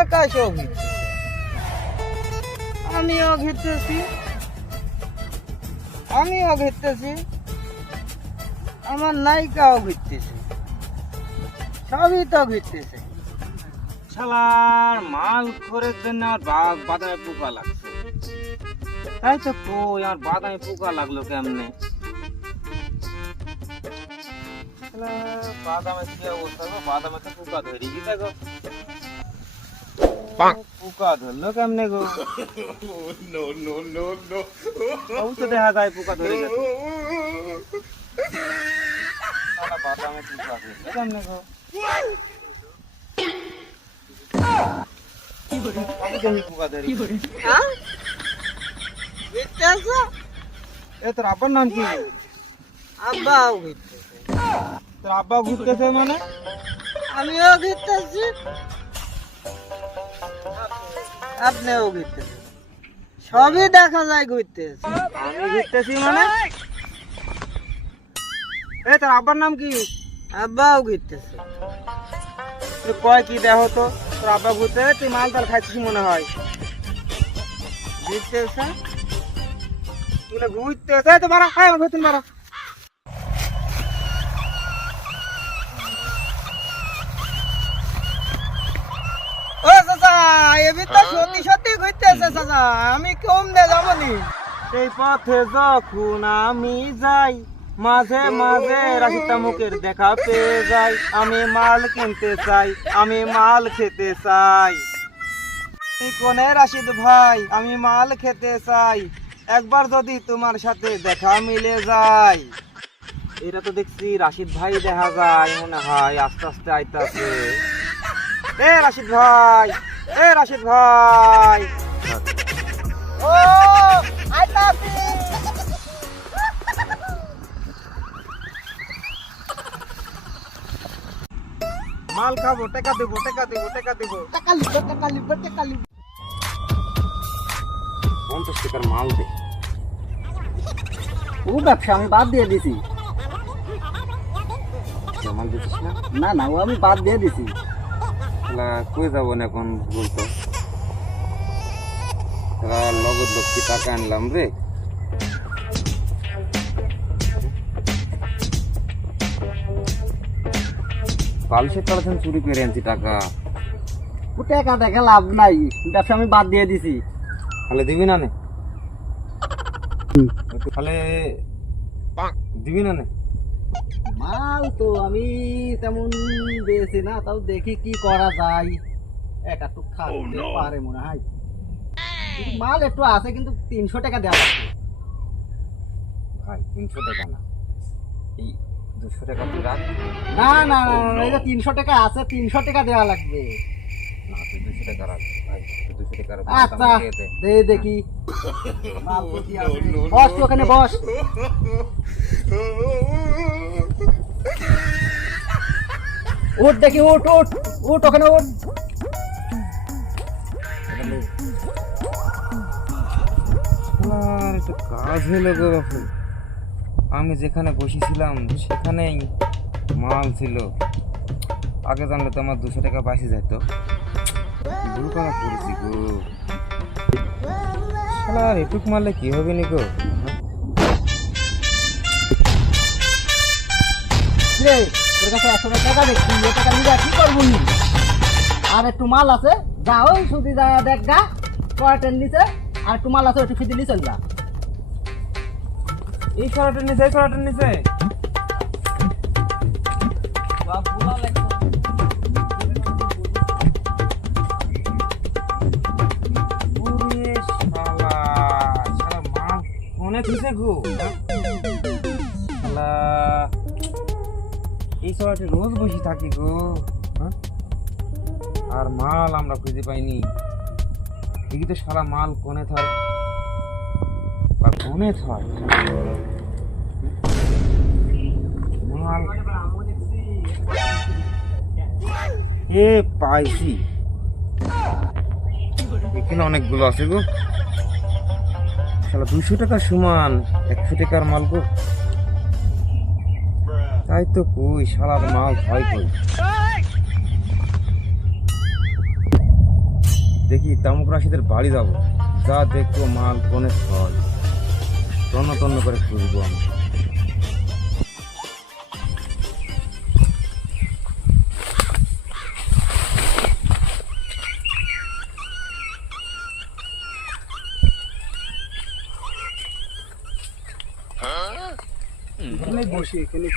আকাশও আমিও ঘুরতেছি। আমিও ঘুরতেছি। আমার নায়িকাও ঘুরতেছে। সবই তো ঘুরতেছে। শালার মাল করে জন্য বা- বাদামে পোকা লাগছে। তাই তো কই, আর বাদামে পোকা লাগল কেমনে? বাদামে কি অবস্থা বাদামে তো পোকা ধরি কি দেখো পোকা। ধরলো কেমনে গো? ওই তো দেখা যায় পোকা ধরে গেছে। বাদামে পোকা ধরলো কেমনে গো? আমি কেমনি পোকা ধরি। হ্যাঁ? ঘুরতেছে এ তোর আব্বার নাম কি? আব্বাও ঘুরতেছে। তোর আব্বা ঘুরতেছে মানে? আমিও ঘুরতেছি। আপনিও ঘুরতেছে সবই দেখা যায় ঘুরতেছে। আমি ঘুরতেছি মানে? এ তোর আব্বার নাম কি? আব্বাও ঘুরতেছে। তুই কয় কি দেখো তো? তোর আব্বা ঘুরতে তুই মাল তাল খাইছিস মনে হয়। ঘুরতেছে? তুই ঘুরতেছে? তো মারা খাই আমার ভেতর মারা ও চাচা এবি সত্যি সত্যি ঘুরতেছে চাচা আমি কম দে যাবনি। সেই পথে যখন আমি যাই মাঝে মাঝে রাস্তা মুখের দেখা পেয়ে যাই আমি মাল কিনতে চাই আমি মাল খেতে চাই। কোনে রাশিদ ভাই আমি মাল খেতে চাই। একবার যদি তোমার সাথে দেখা মিলে যায়। এটা তো দেখছি রাশিদ ভাই দেখা যায় মনে হয় আস্তে আস্তে আইতাছে। এ রাশিদ ভাই এ রাশিদ ভাই। ও মাল খাব টাকা দেবো টাকা দেবো টাকা দেবো। টাকা লিব টাকা লিব টাকা লিব। পঞ্চাশ টাকার মাল দে। ও ব্যবসা আমি বাদ দিয়ে দিছি। মাল দিচ্ছিস না? না না ও আমি বাদ দিয়ে দিছি। তাহলে কই যাব না এখন বলতো লগত লক্ষ্মী টাকা আনলাম রে? বালিশের তলাছেন চুরি করে আনছি টাকা। টাকা দেখে লাভ নাই ব্যবসা আমি বাদ দিয়ে দিছি। তাহলে দিবি না নে? তাহলে দিবি না নে? মাল তো আমি তেমন বেশি না তাও দেখি কি করা যায়। এটা তো খাওয়া পারে মনে হয়। মাল একটু আছে কিন্তু তিনশো টাকা দেওয়া লাগবে। ভাই তিনশো টাকা না। এই দুশো টাকা তুই রাখ না না না না, এই যে তিনশো টাকা আছে তিনশো টাকা দেওয়া লাগবে। আচ্ছা দে দেখি। মাল কোথায় আছে? বস ওখানে বস। উঠ দেখি উঠ উঠ উঠ ওখানে উঠ। কাজ হলো গো আমি যেখানে বসেছিলাম সেখানেই মাল ছিল। আগে জানলে তো আমার দুশো টাকা বাসি যেত। ভুল করেছি গো। শালা আর এটুক মারলে কি হবে নি গো? রে তোর কাছে একশো টাকা দেখছি এ টাকা নিয়ে কি করব নি? আর একটু মাল আছে যা ওই সুদি যা দেখ গা কয়টেন নিচে আর একটু মাল আছে ওইটু ফিতে নিয়ে চল যা। এই ছড়াটার নিচে এই ছড়াটার নিচে কোনে থুইছে গো? শালা, এই ছড়াতে রোজ বসে থাকি গো হ্যাঁ? আর মাল আমরা খুঁজে পাইনি। দেখি তো সারা মাল কোনে থয়? বা কোনে থয়? মাল এ পাইছি। এখানে অনেকগুলো আছে গো। শালা দুশো টাকা সমান। একশো টাকার মাল গো। তাই তো কই, শালার মাল হয় কই? দেখি তামুক রাশিদের বাড়ি যাব। যা দেখব মাল কনে ফল তন্ন তন্ন করে খুঁজবো আমি এখানে বসি এখানে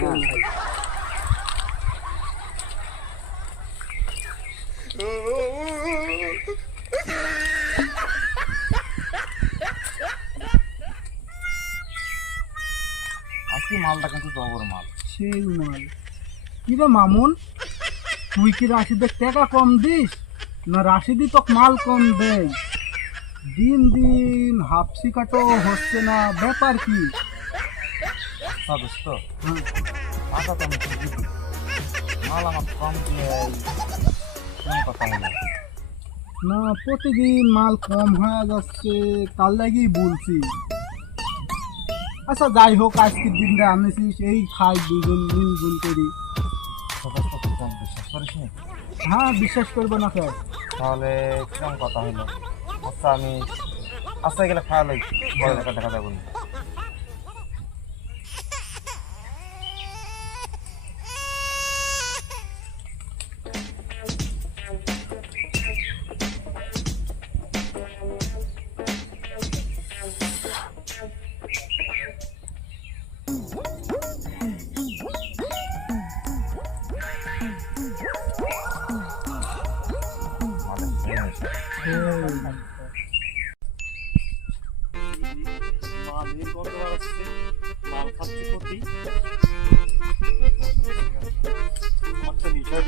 আজকে মালটা কিন্তু জবর মাল। সেই মাল। কি রে মামুন? তুই কি রাশিদের টাকা কম দিস? না রাশিদি তো মাল কম দেয় দিন দিন হাফসি কাটো হচ্ছে না ব্যাপার কি? না দোস্ত আশা তো আমি দিই। মাল আমার কম দিয়ে কোন কথা হলো না। প্রতিদিন মাল কম হয়ে যাচ্ছে তার লাগেই বলছি। আচ্ছা যাই হোক আজকের দিনটা আনেছিস এই খাই দুজন দুজন করি। বিশ্বাস করিস হ্যাঁ বিশ্বাস করব না স্যার তাহলে কীরকম কথা হলো? আচ্ছা আমি আস্তে গেলে খাওয়া দেখা দেখা যাব না।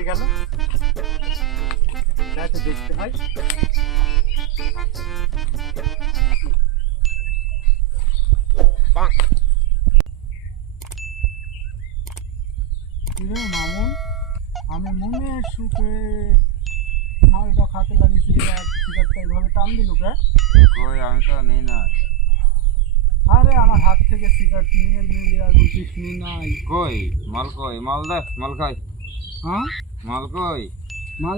গেল। যাতে দেখতে হয়। মামুন? আমি মনে সুখে মালটা খাতে লাগিয়েছি আর এইভাবে টান দিল কে? কই আমি তো নেই না। আরে আমার হাত থেকে সিগারেট নিয়ে নিলে আর বুঝিস নি নাই কই মাল কই? মাল দে মাল খাই। হ্যাঁ? মাল কই? মাল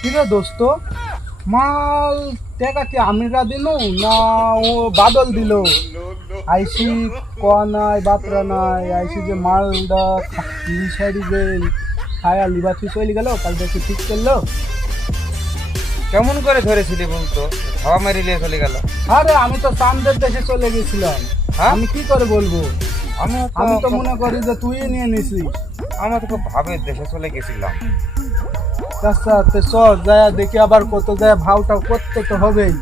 কিরে দোস্ত? মাল টাকা কি আমিরা দিল না ও বাদল দিল? আইসি কোয়া নাই বাতরা নাই আইসি যে মালটা নিশারি যে খায়া লিবাথি চলে গেল কালকে কি ঠিক করল? কেমন করে ধরেছিলি বলতো হাওয়া মারিলে চলে গেল। আরে আমি তো চান্দের দেশে চলে গেছিলাম। হ্যাঁ? আমি কি করে বলব? আমি আমি তো মনে করি যে তুই নিয়ে নিছিস। আমার তো খুব ভাবে দেশে চলে গেছিলাম। আচ্ছা তো চল যায় দেখি আবার কত যায় ভাওটা করতে তো হবেই।